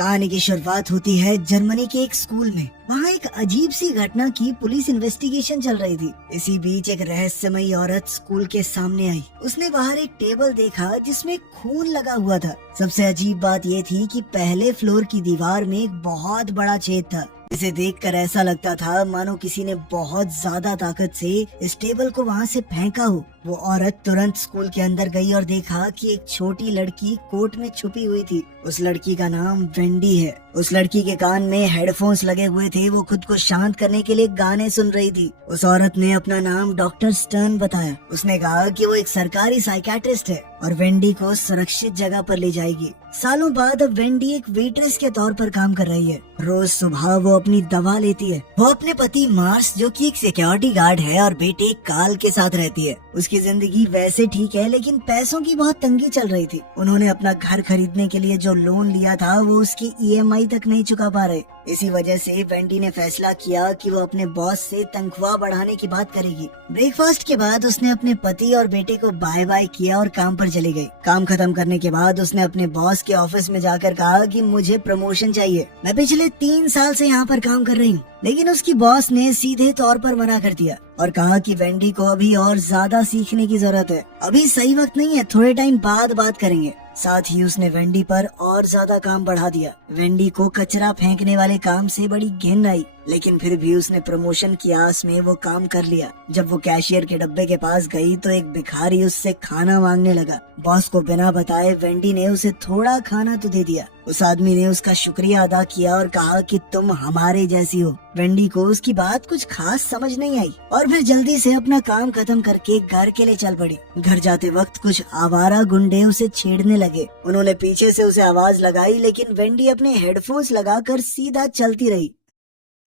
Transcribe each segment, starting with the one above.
कहानी की शुरुआत होती है जर्मनी के एक स्कूल में। वहाँ एक अजीब सी घटना की पुलिस इन्वेस्टिगेशन चल रही थी। इसी बीच एक रहस्यमयी औरत स्कूल के सामने आई। उसने बाहर एक टेबल देखा जिसमें खून लगा हुआ था। सबसे अजीब बात ये थी कि पहले फ्लोर की दीवार में एक बहुत बड़ा छेद था। इसे देखकर ऐसा लगता था मानो किसी ने बहुत ज्यादा ताकत से इस टेबल को वहाँ से फेंका हो। वो औरत तुरंत स्कूल के अंदर गई और देखा कि एक छोटी लड़की कोर्ट में छुपी हुई थी। उस लड़की का नाम वेंडी है। उस लड़की के कान में हेडफोन्स लगे हुए थे। वो खुद को शांत करने के लिए गाने सुन रही थी। उस औरत ने अपना नाम डॉक्टर स्टर्न बताया। उसने कहा कि वो एक सरकारी साइकियाट्रिस्ट है और वेंडी को सुरक्षित जगह पर ले जाएगी। सालों बाद अब वेंडी एक वेट्रेस के तौर पर काम कर रही है। रोज सुबह वो अपनी दवा लेती है। वो अपने पति मार्स, जो कि एक सिक्योरिटी गार्ड है, और बेटे काल के साथ रहती है। उसकी जिंदगी वैसे ठीक है, लेकिन पैसों की बहुत तंगी चल रही थी। उन्होंने अपना घर खरीदने के लिए जो लोन लिया था वो उसकी EMI तक नहीं चुका पा रहे। इसी वजह से वेंडी ने फैसला किया कि वो अपने बॉस से तनख्वाह बढ़ाने की बात करेगी। ब्रेकफास्ट के बाद उसने अपने पति और बेटे को बाय बाय किया और काम पर चली गई। काम खत्म करने के बाद उसने अपने बॉस के ऑफिस में जाकर कहा कि मुझे प्रमोशन चाहिए। मैं पिछले 3 साल से यहाँ पर काम कर रही हूँ। लेकिन उसकी बॉस ने सीधे तौर पर मना कर दिया और कहा कि वेंडी को अभी और ज्यादा सीखने की जरूरत है। अभी सही वक्त नहीं है, थोड़े टाइम बाद बात करेंगे। साथ ही उसने वेंडी पर और ज्यादा काम बढ़ा दिया। वेंडी को कचरा फेंकने वाले काम से बड़ी घिन आई, लेकिन फिर भी उसने प्रमोशन की आस में वो काम कर लिया। जब वो कैशियर के डब्बे के पास गई तो एक भिखारी उससे खाना मांगने लगा। बॉस को बिना बताए वेंडी ने उसे थोड़ा खाना तो दे दिया। उस आदमी ने उसका शुक्रिया अदा किया और कहा कि तुम हमारे जैसी हो। वेंडी को उसकी बात कुछ खास समझ नहीं आई और फिर जल्दी से अपना काम खत्म करके घर के लिए चल पड़ी। घर जाते वक्त कुछ आवारा गुंडे उसे छेड़ने लगे। उन्होंने पीछे से उसे आवाज लगाई, लेकिन वेंडी अपने हेडफोन्स लगाकर सीधा चलती रही।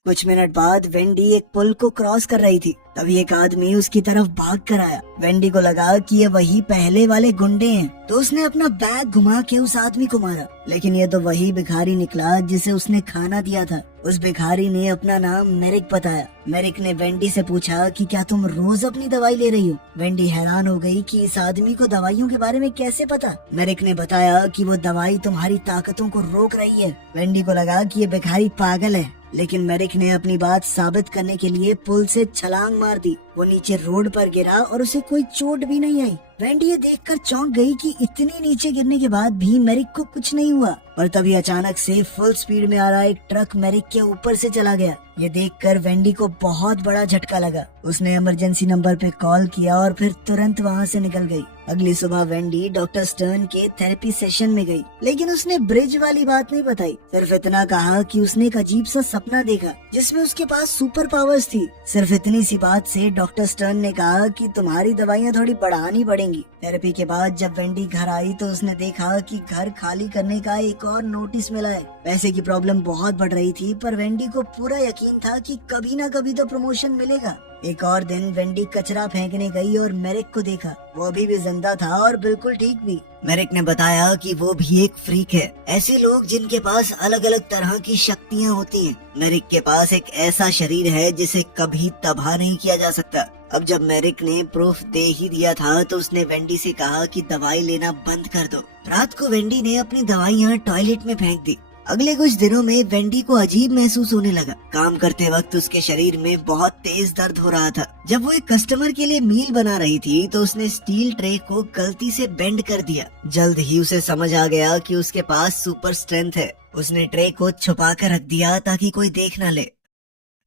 कुछ मिनट बाद वेंडी एक पुल को क्रॉस कर रही थी। तभी एक आदमी उसकी तरफ भाग कर आया। वेंडी को लगा कि ये वही पहले वाले गुंडे हैं, तो उसने अपना बैग घुमा के उस आदमी को मारा। लेकिन ये तो वही भिखारी निकला जिसे उसने खाना दिया था। उस भिखारी ने अपना नाम मेरिक बताया। मेरिक ने वेंडी से पूछा कि क्या तुम रोज अपनी दवाई ले रही हो? वेंडी हैरान हो गई कि इस आदमी को दवाइयों के बारे में कैसे पता। मेरिक ने बताया कि वो दवाई तुम्हारी ताकतों को रोक रही है। वेंडी को लगा कि ये भिखारी पागल है, लेकिन मेरिक ने अपनी बात साबित करने के लिए पुल से छलांग मार दी। वो नीचे रोड पर गिरा और उसे कोई चोट भी नहीं आई। वेंडी ये देखकर चौंक गई कि इतनी नीचे गिरने के बाद भी मेरिक को कुछ नहीं हुआ। और तभी अचानक से फुल स्पीड में आ रहा एक ट्रक मेरिक के ऊपर से चला गया। ये देखकर वेंडी को बहुत बड़ा झटका लगा। उसने इमरजेंसी नंबर पे कॉल किया और फिर तुरंत वहाँ से निकल गई। अगली सुबह वेंडी डॉक्टर स्टर्न के थेरेपी सेशन में गई, लेकिन उसने ब्रिज वाली बात नहीं बताई। सिर्फ इतना कहा कि उसने एक अजीब सा सपना देखा जिसमें उसके पास सुपर पावर्स थी। सिर्फ इतनी सी बात से डॉक्टर स्टर्न ने कहा कि तुम्हारी दवाइयाँ थोड़ी बढ़ानी पड़ेंगी। थेरेपी के बाद जब वेंडी घर आई तो उसने देखा कि घर खाली करने का एक और नोटिस मिला है। पैसे की प्रॉब्लम बहुत बढ़ रही थी, पर वेंडी को पूरा यकीन था कि कभी ना कभी तो प्रमोशन मिलेगा। एक और दिन वेंडी कचरा फेंकने गई और मेरिक को देखा। वो अभी भी जिंदा था और बिल्कुल ठीक भी। मेरिक ने बताया कि वो भी एक फ्रीक है, ऐसे लोग जिनके पास अलग अलग तरह की शक्तियाँ होती हैं। मेरिक के पास एक ऐसा शरीर है जिसे कभी तबाह नहीं किया जा सकता। अब जब मेरिक ने प्रूफ दे ही दिया था तो उसने वेंडी से कहा कि दवाई लेना बंद कर दो। रात को वेंडी ने अपनी दवाइयाँ टॉयलेट में फेंक दी। अगले कुछ दिनों में वेंडी को अजीब महसूस होने लगा। काम करते वक्त उसके शरीर में बहुत तेज दर्द हो रहा था। जब वो एक कस्टमर के लिए मील बना रही थी तो उसने स्टील ट्रे को गलती से बेंड कर दिया। जल्द ही उसे समझ आ गया कि उसके पास सुपर स्ट्रेंथ है। उसने ट्रे को छुपा कर रख दिया ताकि कोई देख न ले।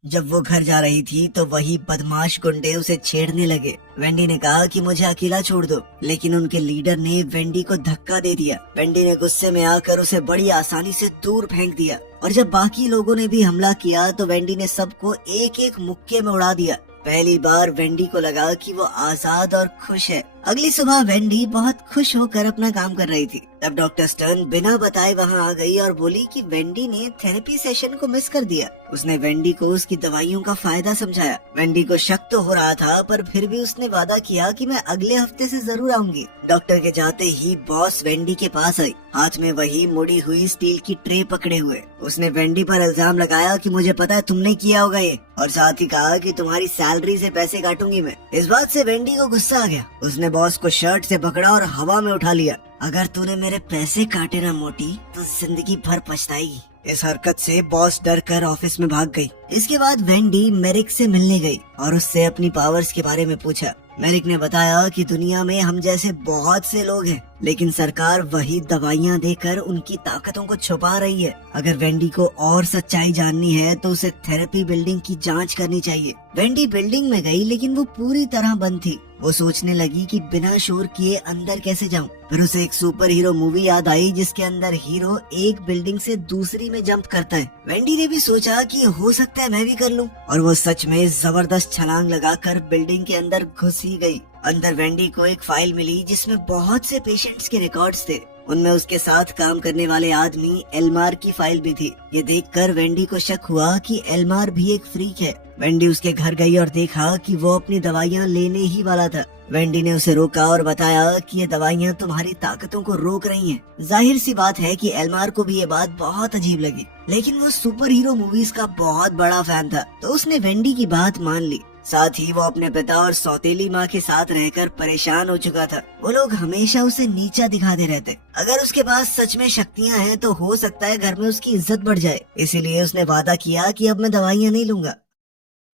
जब वो घर जा रही थी तो वही बदमाश गुंडे उसे छेड़ने लगे। वेंडी ने कहा कि मुझे अकेला छोड़ दो, लेकिन उनके लीडर ने वेंडी को धक्का दे दिया। वेंडी ने गुस्से में आकर उसे बड़ी आसानी से दूर फेंक दिया और जब बाकी लोगों ने भी हमला किया तो वेंडी ने सबको एक एक मुक्के में उड़ा दिया। पहली बार वेंडी को लगा कि वो आजाद और खुश है। अगली सुबह वेंडी बहुत खुश होकर अपना काम कर रही थी। तब डॉक्टर स्टर्न बिना बताए वहाँ आ गई और बोली कि वेंडी ने थेरेपी सेशन को मिस कर दिया। उसने वेंडी को उसकी दवाइयों का फायदा समझाया। वेंडी को शक तो हो रहा था, पर फिर भी उसने वादा किया कि मैं अगले हफ्ते से जरूर आऊंगी। डॉक्टर के जाते ही बॉस वेंडी के पास आई, हाथ में वही मुड़ी हुई स्टील की ट्रे पकड़े हुए। उसने वेंडी पर इल्जाम लगाया कि मुझे पता है तुमने किया होगा ये, और साथ ही कहा कि तुम्हारी सैलरी से पैसे काटूंगी मैं। इस बात से वेंडी को गुस्सा आ गया। उसने बॉस को शर्ट से पकड़ा और हवा में उठा लिया। अगर तूने मेरे पैसे काटे ना मोटी तो जिंदगी भर पछताएगी। इस हरकत से बॉस डर कर ऑफिस में भाग गई। इसके बाद वेंडी मेरिक से मिलने गई और उससे अपनी पावर्स के बारे में पूछा। मेरिक ने बताया कि दुनिया में हम जैसे बहुत से लोग हैं, लेकिन सरकार वही दवाइयाँ देकर उनकी ताकतों को छुपा रही है। अगर वेंडी को और सच्चाई जाननी है तो उसे थेरेपी बिल्डिंग की जांच करनी चाहिए। वेंडी बिल्डिंग में गई, लेकिन वो पूरी तरह बंद थी। वो सोचने लगी कि बिना शोर किए अंदर कैसे जाऊं। फिर उसे एक सुपर हीरो मूवी याद आई जिसके अंदर हीरो एक बिल्डिंग से दूसरी में जंप करता है। वेंडी ने भी सोचा कि हो सकता है मैं भी कर लूं, और वो सच में जबरदस्त छलांग लगाकर बिल्डिंग के अंदर घुस ही गई। अंदर वेंडी को एक फाइल मिली जिसमें बहुत से पेशेंट्स के रिकॉर्ड्स थे। उनमें उसके साथ काम करने वाले आदमी एल्मार की फाइल भी थी। ये देखकर वेंडी को शक हुआ कि एल्मार भी एक फ्रीक है। वेंडी उसके घर गई और देखा कि वो अपनी दवाइयाँ लेने ही वाला था। वेंडी ने उसे रोका और बताया कि ये दवाइयाँ तुम्हारी ताकतों को रोक रही हैं। जाहिर सी बात है कि एल्मार को भी ये बात बहुत अजीब लगी, लेकिन वो सुपर हीरो मूवीज का बहुत बड़ा फैन था, तो उसने वेंडी की बात मान ली। साथ ही वो अपने पिता और सौतेली माँ के साथ रहकर परेशान हो चुका था। वो लोग हमेशा उसे नीचा दिखाते रहते। अगर उसके पास सच में शक्तियाँ हैं तो हो सकता है घर में उसकी इज्जत बढ़ जाए। इसीलिए उसने वादा किया कि अब मैं दवाइयाँ नहीं लूंगा।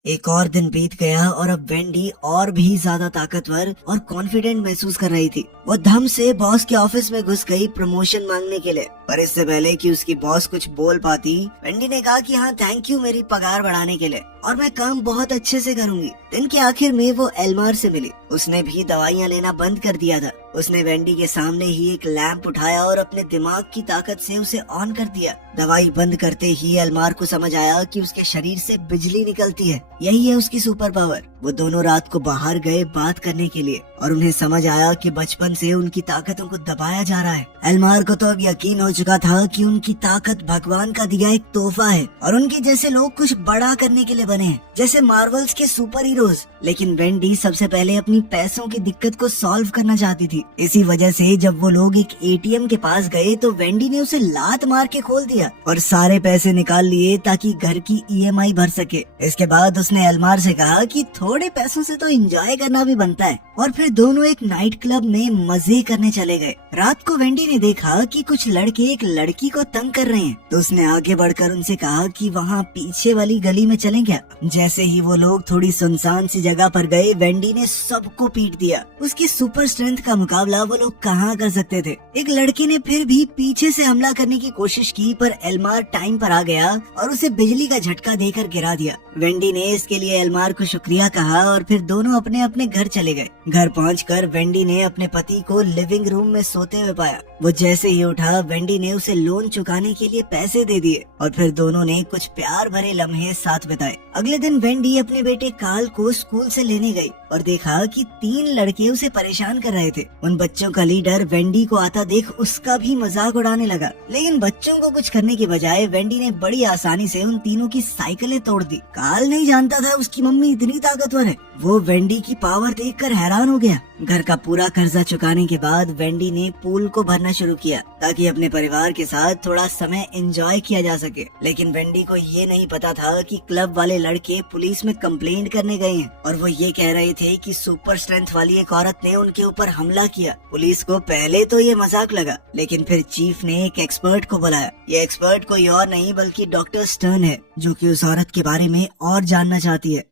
एक और दिन बीत गया और अब वेंडी और भी ज्यादा ताकतवर और कॉन्फिडेंट महसूस कर रही थी। वो धम से बॉस के ऑफिस में घुस गई प्रमोशन मांगने के लिए, पर इससे पहले कि उसकी बॉस कुछ बोल पाती, वेंडी ने कहा कि हाँ थैंक यू मेरी पगार बढ़ाने के लिए, और मैं काम बहुत अच्छे से करूंगी। दिन के आखिर में वो एल्मार से मिली। उसने भी दवाइयाँ लेना बंद कर दिया था। उसने वेंडी के सामने ही एक लैंप उठाया और अपने दिमाग की ताकत से उसे ऑन कर दिया। दवाई बंद करते ही एल्मार को समझ आया कि उसके शरीर से बिजली निकलती है। यही है उसकी सुपर पावर। वो दोनों रात को बाहर गए बात करने के लिए, और उन्हें समझ आया कि बचपन से उनकी ताकतों को दबाया जा रहा है। एल्मार को तो अब यकीन हो चुका था कि उनकी ताकत भगवान का दिया एक तोहफा है, और उनके जैसे लोग कुछ बड़ा करने के लिए बने हैं, जैसे मार्वल्स के सुपर हीरोज। लेकिन वेंडी सबसे पहले अपनी पैसों की दिक्कत को सॉल्व करना चाहती थी। इसी वजह से जब वो लोग एक एटीएम के पास गए तो वेंडी ने उसे लात मार के खोल दिया और सारे पैसे निकाल लिए ताकि घर की ईएमआई भर सके। इसके बाद उसने एल्मार से कहा कि थोड़े पैसों से तो एंजॉय करना भी बनता है, और फिर दोनों एक नाइट क्लब में मजे करने चले गए। रात को वेंडी ने देखा कि कुछ लड़के एक लड़की को तंग कर रहे हैं, तो उसने आगे बढ़कर उनसे कहा कि वहाँ पीछे वाली गली में चलें क्या। जैसे ही वो लोग थोड़ी सुनसान सी जगह पर गए, वेंडी ने सबको पीट दिया। उसकी सुपर स्ट्रेंथ का मुकाबला वो लोग कहाँ कर सकते थे। एक लड़के ने फिर भी पीछे से हमला करने की कोशिश की, पर एल्मार टाइम पर आ गया और उसे बिजली का झटका देकर गिरा दिया। वेंडी ने इसके लिए एल्मार को शुक्रिया कहा और फिर दोनों अपने अपने घर चले गए। घर पहुंचकर वेंडी ने अपने पति को लिविंग रूम में सोते हुए पाया। वो जैसे ही उठा, वेंडी ने उसे लोन चुकाने के लिए पैसे दे दिए और फिर दोनों ने कुछ प्यार भरे लम्हे साथ बिताए। अगले दिन वेंडी अपने बेटे कार्ल को स्कूल से लेने गई और देखा कि 3 लड़के उसे परेशान कर रहे थे। उन बच्चों का लीडर वेंडी को आता देख उसका भी मजाक उड़ाने लगा, लेकिन बच्चों को कुछ करने के बजाय वेंडी ने बड़ी आसानी से उन तीनों की साइकिलें तोड़ दी। कार्ल नहीं जानता था उसकी मम्मी इतनी ताकतवर है। वो वेंडी की पावर देखकर हैरान हो गया। घर का पूरा कर्जा चुकाने के बाद वेंडी ने पूल को भरना शुरू किया ताकि अपने परिवार के साथ थोड़ा समय एंजॉय किया जा सके। लेकिन वेंडी को ये नहीं पता था कि क्लब वाले लड़के पुलिस में कंप्लेंट करने गए हैं और वो ये कह रहे थे कि सुपर स्ट्रेंथ वाली एक औरत ने उनके ऊपर हमला किया। पुलिस को पहले तो ये मजाक लगा, लेकिन फिर चीफ ने एक एक्सपर्ट को बुलाया। ये एक्सपर्ट कोई और नहीं बल्कि डॉक्टर स्टर्न है, जो कि उस औरत के बारे में और जानना चाहती है।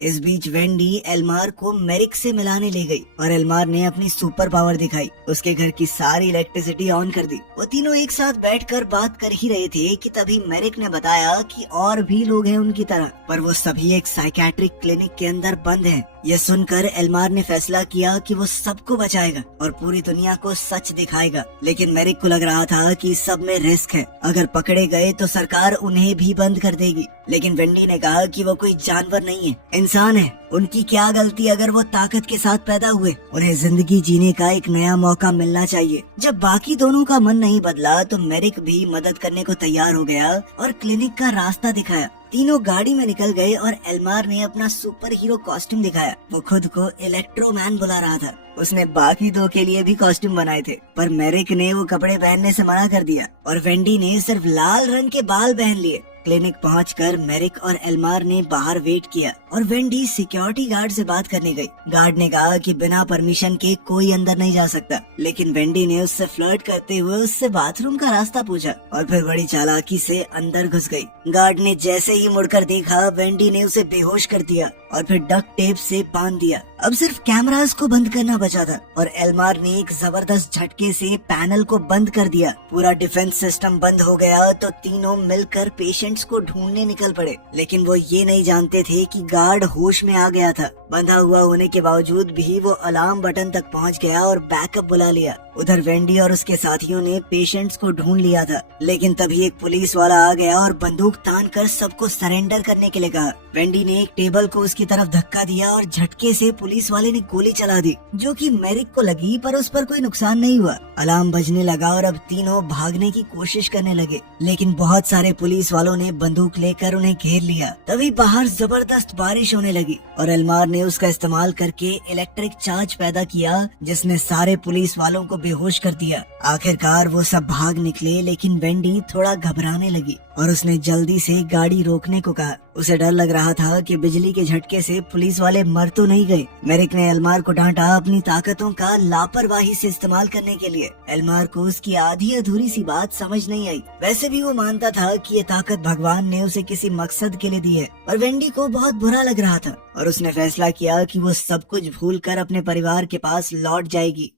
इस बीच वेंडी एल्मार को मेरिक से मिलाने ले गई और एल्मार ने अपनी सुपर पावर दिखाई। उसके घर की सारी इलेक्ट्रिसिटी ऑन कर दी। वो तीनों एक साथ बैठकर बात कर ही रहे थे कि तभी मेरिक ने बताया कि और भी लोग हैं उनकी तरह, पर वो सभी एक साइकेट्रिक क्लिनिक के अंदर बंद हैं। यह सुनकर एल्मार ने फैसला किया कि वो सबको बचाएगा और पूरी दुनिया को सच दिखाएगा। लेकिन मेरिक को लग रहा था कि सब में रिस्क है। अगर पकड़े गए तो सरकार उन्हें भी बंद कर देगी। लेकिन वेंडी ने कहा कि वो कोई जानवर नहीं है, इंसान है। उनकी क्या गलती अगर वो ताकत के साथ पैदा हुए। उन्हें जिंदगी जीने का एक नया मौका मिलना चाहिए। जब बाकी दोनों का मन नहीं बदला तो मेरिक भी मदद करने को तैयार हो गया और क्लिनिक का रास्ता दिखाया। तीनों गाड़ी में निकल गए और एल्मार ने अपना सुपर हीरो कॉस्ट्यूम दिखाया। वो खुद को इलेक्ट्रोमैन बुला रहा था। उसने बाकी 2 के लिए भी कॉस्ट्यूम बनाए थे, पर मेरिक ने वो कपड़े पहनने से मना कर दिया और वेंडी ने सिर्फ लाल रंग के बाल पहन लिए। क्लिनिक पहुंचकर मेरिक और एल्मार ने बाहर वेट किया और वेंडी सिक्योरिटी गार्ड से बात करने गई। गार्ड ने कहा कि बिना परमिशन के कोई अंदर नहीं जा सकता, लेकिन वेंडी ने उससे फ्लर्ट करते हुए उससे बाथरूम का रास्ता पूछा और फिर बड़ी चालाकी से अंदर घुस गई। गार्ड ने जैसे ही मुड़कर देखा, वेंडी ने उसे बेहोश कर दिया और फिर डक्ट टेप से बांध दिया। अब सिर्फ कैमरास को बंद करना बचा था और एल्मार ने एक जबरदस्त झटके से पैनल को बंद कर दिया। पूरा डिफेंस सिस्टम बंद हो गया तो तीनों मिलकर पेशेंट्स को ढूंढने निकल पड़े, लेकिन वो ये नहीं जानते थे कि गार्ड होश में आ गया था। बंधा हुआ होने के बावजूद भी वो अलार्म बटन तक पहुंच गया और बैकअप बुला लिया। उधर वेंडी और उसके साथियों ने पेशेंट्स को ढूंढ लिया था, लेकिन तभी एक पुलिस वाला आ गया और बंदूक तान कर सबको सरेंडर करने के लिए कहा। वेंडी ने एक टेबल को उसकी तरफ धक्का दिया और झटके से पुलिस वाले ने गोली चला दी, जो कि मेरिक को लगी, पर उस पर कोई नुकसान नहीं हुआ। अलार्म बजने लगा और अब तीनों भागने की कोशिश करने लगे, लेकिन बहुत सारे पुलिस वालों ने बंदूक लेकर उन्हें घेर लिया। तभी बाहर जबरदस्त बारिश होने लगी और एल्मार ने उसका इस्तेमाल करके इलेक्ट्रिक चार्ज पैदा किया, जिसने सारे पुलिस वालों को बेहोश कर दिया। आखिरकार वो सब भाग निकले, लेकिन वेंडी थोड़ा घबराने लगी और उसने जल्दी से गाड़ी रोकने को कहा। उसे डर लग रहा था कि बिजली के झटके से पुलिस वाले मर तो नहीं गए। मेरिक ने एल्मार को डांटा अपनी ताकतों का लापरवाही से इस्तेमाल करने के लिए। एल्मार को उसकी आधी अधूरी सी बात समझ नहीं आई। वैसे भी वो मानता था कि ये ताकत भगवान ने उसे किसी मकसद के लिए दी है, और वेंडी को बहुत बुरा लग रहा था और उसने फैसला किया कि वो सब कुछ भूलकर अपने परिवार के पास लौट जाएगी।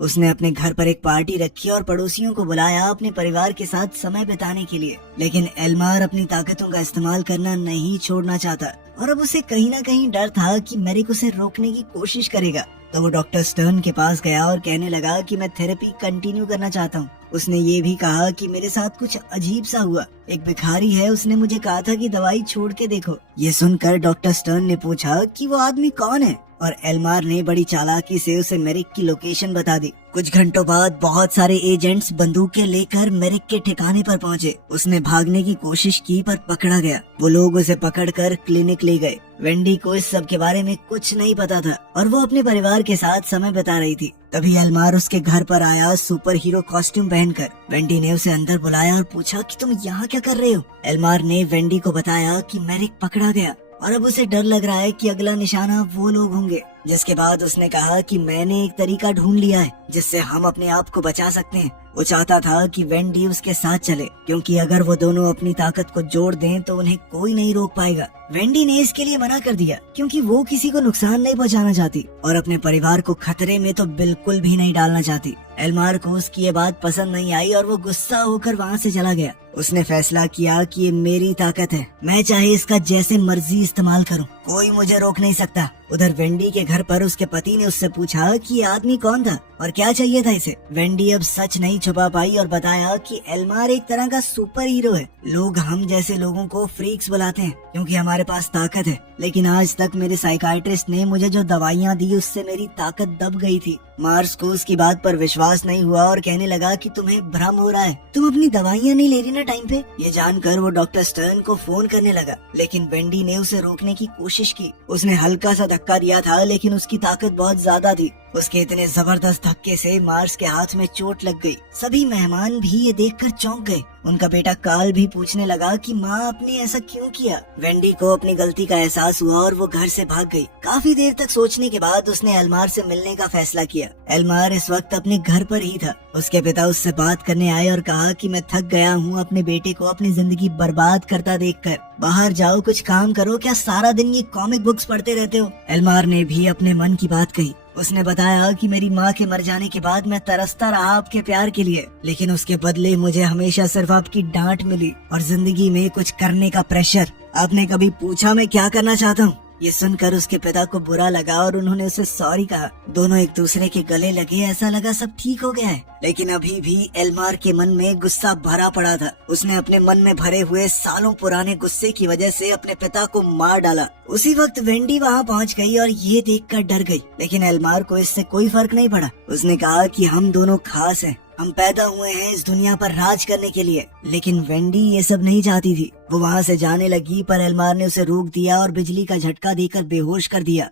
उसने अपने घर पर एक पार्टी रखी और पड़ोसियों को बुलाया अपने परिवार के साथ समय बिताने के लिए, लेकिन एल्मार अपनी ताकतों का इस्तेमाल करना नहीं छोड़ना चाहता और अब उसे कहीं ना कहीं डर था कि मेरिक उसे रोकने की कोशिश करेगा। तो वो डॉक्टर स्टर्न के पास गया और कहने लगा कि मैं थेरेपी कंटिन्यू करना चाहता हूँ। उसने ये भी कहा कि मेरे साथ कुछ अजीब सा हुआ। एक भिखारी है, उसने मुझे कहा था कि दवाई छोड़ के देखो। ये सुनकर डॉक्टर स्टर्न ने पूछा कि वो आदमी कौन है, और एल्मार ने बड़ी चालाकी से उसे मेरिक की लोकेशन बता दी। कुछ घंटों बाद बहुत सारे एजेंट्स बंदूकें लेकर मेरिक के ठिकाने पर पहुंचे। उसने भागने की कोशिश की पर पकड़ा गया। वो लोग उसे पकड़कर क्लिनिक ले गए। वेंडी को इस सब के बारे में कुछ नहीं पता था और वो अपने परिवार के साथ समय बिता रही थी। तभी एल्मार उसके घर पर आया सुपर हीरो कॉस्ट्यूम पहनकर। वेंडी ने उसे अंदर बुलाया और पूछा कि तुम यहाँ क्या कर रहे हो। एल्मार ने वेंडी को बताया कि मेरिक पकड़ा गया और अब उसे डर लग रहा है कि अगला निशाना वो लोग होंगे। जिसके बाद उसने कहा कि मैंने एक तरीका ढूंढ लिया है जिससे हम अपने आप को बचा सकते हैं। वो चाहता था कि वेंडी उसके साथ चले, क्योंकि अगर वो दोनों अपनी ताकत को जोड़ दें तो उन्हें कोई नहीं रोक पाएगा। वेंडी ने इसके लिए मना कर दिया क्योंकि वो किसी को नुकसान नहीं पहुंचाना चाहती और अपने परिवार को खतरे में तो बिल्कुल भी नहीं डालना चाहती। एल्मार को उसकी ये बात पसंद नहीं आई और वो गुस्सा होकर वहाँ से चला गया। उसने फैसला किया कि ये मेरी ताकत है, मैं चाहे इसका जैसे मर्जी इस्तेमाल करूं, कोई मुझे रोक नहीं सकता। उधर वेंडी के घर पर उसके पति ने उससे पूछा कि ये आदमी कौन था और क्या चाहिए था इसे। वेंडी अब सच नहीं छुपा पाई और बताया कि एल्मार एक तरह का सुपर हीरो है। लोग हम जैसे लोगों को फ्रीक्स बुलाते हैं क्योंकि हमारे पास ताकत है, लेकिन आज तक मेरे साइकाइट्रिस्ट ने मुझे जो दवाइयाँ दी उससे मेरी ताकत दब गई थी। मार्स को उसकी बात पर विश्वास नहीं हुआ और कहने लगा कि तुम्हें भ्रम हो रहा है, तुम अपनी दवाइयाँ नहीं ले रही ना टाइम पे। ये जानकर वो डॉक्टर स्टर्न को फोन करने लगा, लेकिन वेंडी ने उसे रोकने की कोशिश की। उसने हल्का सा धक्का दिया था, लेकिन उसकी ताकत बहुत ज्यादा थी। उसके इतने जबरदस्त धक्के से मार्स के हाथ में चोट लग गई। सभी मेहमान भी ये देखकर चौंक गए। उनका बेटा कार्ल भी पूछने लगा कि माँ आपने ऐसा क्यों किया। वेंडी को अपनी गलती का एहसास हुआ और वो घर से भाग गई। काफी देर तक सोचने के बाद उसने एल्मार से मिलने का फैसला किया। एल्मार इस वक्त अपने घर पर ही था। उसके पिता उससे बात करने आए और कहा कि मैं थक गया हूँ अपने बेटे को अपनी जिंदगी बर्बाद करता देखकर। बाहर जाओ, कुछ काम करो, क्या सारा दिन ये कॉमिक बुक्स पढ़ते रहते हो। एल्मार ने भी अपने मन की बात कही। उसने बताया कि मेरी माँ के मर जाने के बाद मैं तरसता रहा आपके प्यार के लिए, लेकिन उसके बदले मुझे हमेशा सिर्फ आपकी डांट मिली और जिंदगी में कुछ करने का प्रेशर। आपने कभी पूछा मैं क्या करना चाहता हूँ। ये सुनकर उसके पिता को बुरा लगा और उन्होंने उसे सॉरी कहा। दोनों एक दूसरे के गले लगे, ऐसा लगा सब ठीक हो गया है, लेकिन अभी भी एल्मार के मन में गुस्सा भरा पड़ा था। उसने अपने मन में भरे हुए सालों पुराने गुस्से की वजह से अपने पिता को मार डाला। उसी वक्त वेंडी वहाँ पहुँच गई और ये देखकर डर गई, लेकिन एल्मार को इससे कोई फर्क नहीं पड़ा। उसने कहा कि हम दोनों खास हैं, हम पैदा हुए हैं इस दुनिया पर राज करने के लिए। लेकिन वेंडी ये सब नहीं चाहती थी। वो वहाँ से जाने लगी, पर एल्मार ने उसे रोक दिया और बिजली का झटका देकर बेहोश कर दिया।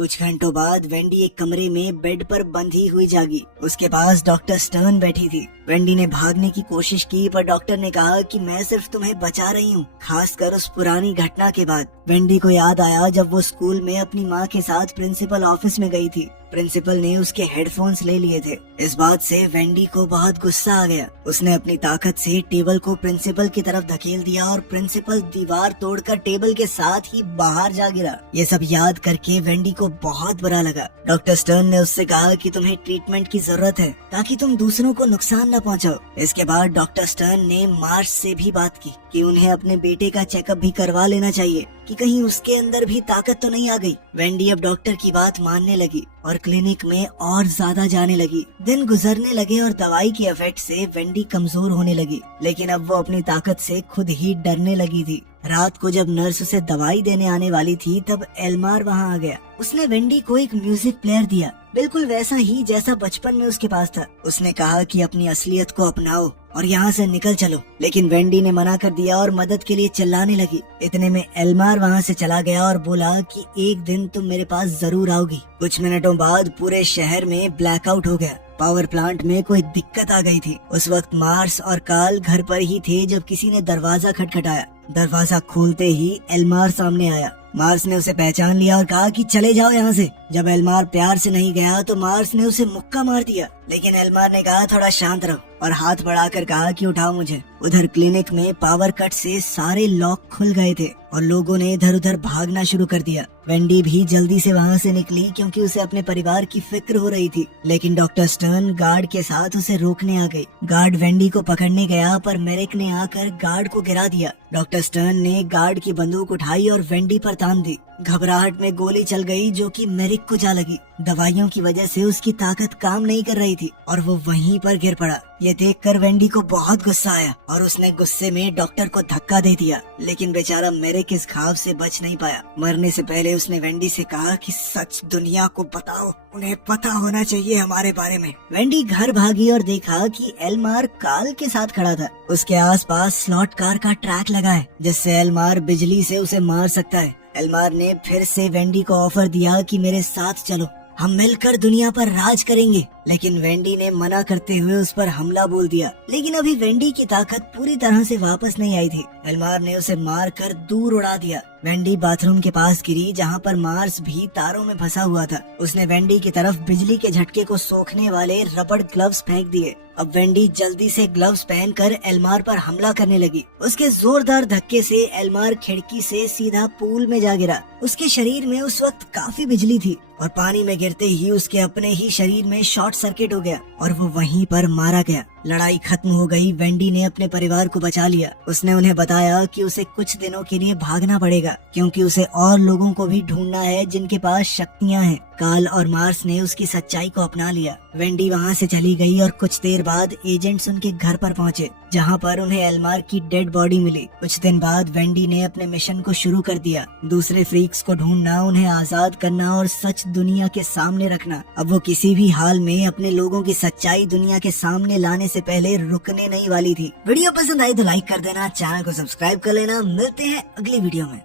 कुछ घंटों बाद वेंडी एक कमरे में बेड पर बंधी हुई जागी। उसके पास डॉक्टर स्टर्न बैठी थी। वेंडी ने भागने की कोशिश की पर डॉक्टर ने कहा कि मैं सिर्फ तुम्हें बचा रही हूँ, खासकर उस पुरानी घटना के बाद। वेंडी को याद आया जब वो स्कूल में अपनी माँ के साथ प्रिंसिपल ऑफिस में गई थी। प्रिंसिपल ने उसके हेडफोन्स ले लिए थे। इस बात से वेंडी को बहुत गुस्सा आ गया। उसने अपनी ताकत से टेबल को प्रिंसिपल की तरफ धकेल दिया और प्रिंसिपल दीवार तोड़कर टेबल के साथ ही बाहर जा गिरा। ये सब याद करके वेंडी को बहुत बुरा लगा। डॉक्टर स्टर्न ने उससे कहा कि तुम्हें ट्रीटमेंट की जरूरत है ताकि तुम दूसरों को नुकसान न पहुंचाओ। इसके बाद डॉक्टर स्टर्न ने मार्श से भी बात की कि उन्हें अपने बेटे का चेकअप भी करवा लेना चाहिए कि कहीं उसके अंदर भी ताकत तो नहीं आ गई। वेंडी अब डॉक्टर की बात मानने लगी और क्लिनिक में और ज्यादा जाने लगी। दिन गुजरने लगे और दवाई के इफेक्ट से वेंडी कमजोर होने लगी, लेकिन अब वो अपनी ताकत से खुद ही डरने लगी थी। रात को जब नर्स उसे दवाई देने आने वाली थी तब एल्मार वहाँ आ गया। उसने वेंडी को एक म्यूजिक प्लेयर दिया, बिल्कुल वैसा ही जैसा बचपन में उसके पास था। उसने कहा कि अपनी असलियत को अपनाओ और यहाँ से निकल चलो, लेकिन वेंडी ने मना कर दिया और मदद के लिए चिल्लाने लगी। इतने में एल्मार वहाँ से चला गया और बोला कि एक दिन तुम मेरे पास जरूर आओगी। कुछ मिनटों बाद पूरे शहर में ब्लैकआउट हो गया। पावर प्लांट में कोई दिक्कत आ गई थी। उस वक्त मार्स और काल घर पर ही थे जब किसी ने दरवाजा खटखटाया। दरवाजा खोलते ही एल्मार सामने आया। मार्स ने उसे पहचान लिया और कहा कि चले जाओ यहाँ से। जब एल्मार प्यार से नहीं गया तो मार्स ने उसे मुक्का मार दिया, लेकिन एल्मार ने कहा थोड़ा शांत रहो और हाथ बढ़ाकर कहा कि उठाओ मुझे। उधर क्लिनिक में पावर कट से सारे लॉक खुल गए थे और लोगों ने इधर उधर भागना शुरू कर दिया। वेंडी भी जल्दी से वहाँ से निकली क्योंकि उसे अपने परिवार की फिक्र हो रही थी, लेकिन डॉक्टर स्टर्न गार्ड के साथ उसे रोकने आ गई। गार्ड वेंडी को पकड़ने गया पर मेरिक ने आकर गार्ड को गिरा दिया। डॉक्टर स्टर्न ने गार्ड की बंदूक उठाई और वेंडी पर तान दी। घबराहट में गोली चल गई जो कि मेरिक को जा लगी। दवाइयों की वजह से उसकी ताकत काम नहीं कर रही थी और वो वहीं पर गिर पड़ा। ये देखकर वेंडी को बहुत गुस्सा आया और उसने गुस्से में डॉक्टर को धक्का दे दिया, लेकिन बेचारा मेरिक इस घाव से बच नहीं पाया। मरने से पहले उसने वेंडी से कहा कि सच दुनिया को बताओ, उन्हें पता होना चाहिए हमारे बारे में। वेंडी घर भागी और देखा कि एल्मार काल के साथ खड़ा था। उसके आसपास स्लॉट कार का ट्रैक लगा है जिससे एल्मार बिजली से उसे मार सकता है। एल्मार ने फिर से वेंडी को ऑफर दिया कि मेरे साथ चलो, हम मिलकर दुनिया पर राज करेंगे, लेकिन वेंडी ने मना करते हुए उस पर हमला बोल दिया। लेकिन अभी वेंडी की ताकत पूरी तरह से वापस नहीं आई थी। एल्मार ने उसे मारकर दूर उड़ा दिया। वेंडी बाथरूम के पास गिरी जहाँ पर मार्स भी तारों में फंसा हुआ था। उसने वेंडी की तरफ बिजली के झटके को सोखने वाले रबड़ ग्लव्स फेंक दिए। अब वेंडी जल्दी से ग्लव्स पहनकर एल्मार पर हमला करने लगी। उसके जोरदार धक्के से एल्मार खिड़की से सीधा पूल में जा गिरा। उसके शरीर में उस वक्त काफी बिजली थी और पानी में गिरते ही उसके अपने ही शरीर में शॉर्ट सर्किट हो गया और वो वहीं पर मारा गया। लड़ाई खत्म हो गई। वेंडी ने अपने परिवार को बचा लिया। उसने उन्हें बताया कि उसे कुछ दिनों के लिए भागना पड़ेगा क्योंकि उसे और लोगों को भी ढूंढना है जिनके पास शक्तियां हैं। काल और मार्स ने उसकी सच्चाई को अपना लिया। वेंडी वहाँ से चली गई और कुछ देर बाद एजेंट्स उनके घर पर पहुँचे जहाँ पर उन्हें एल्मार की डेड बॉडी मिली। कुछ दिन बाद वेंडी ने अपने मिशन को शुरू कर दिया, दूसरे फ्रीक्स को ढूंढना, उन्हें आजाद करना और सच दुनिया के सामने रखना। अब वो किसी भी हाल में अपने लोगों की सच्चाई दुनिया के सामने लाने से पहले रुकने नहीं वाली थी। वीडियो पसंद आई तो लाइक कर देना, चैनल को सब्सक्राइब कर लेना। मिलते हैं अगली वीडियो में।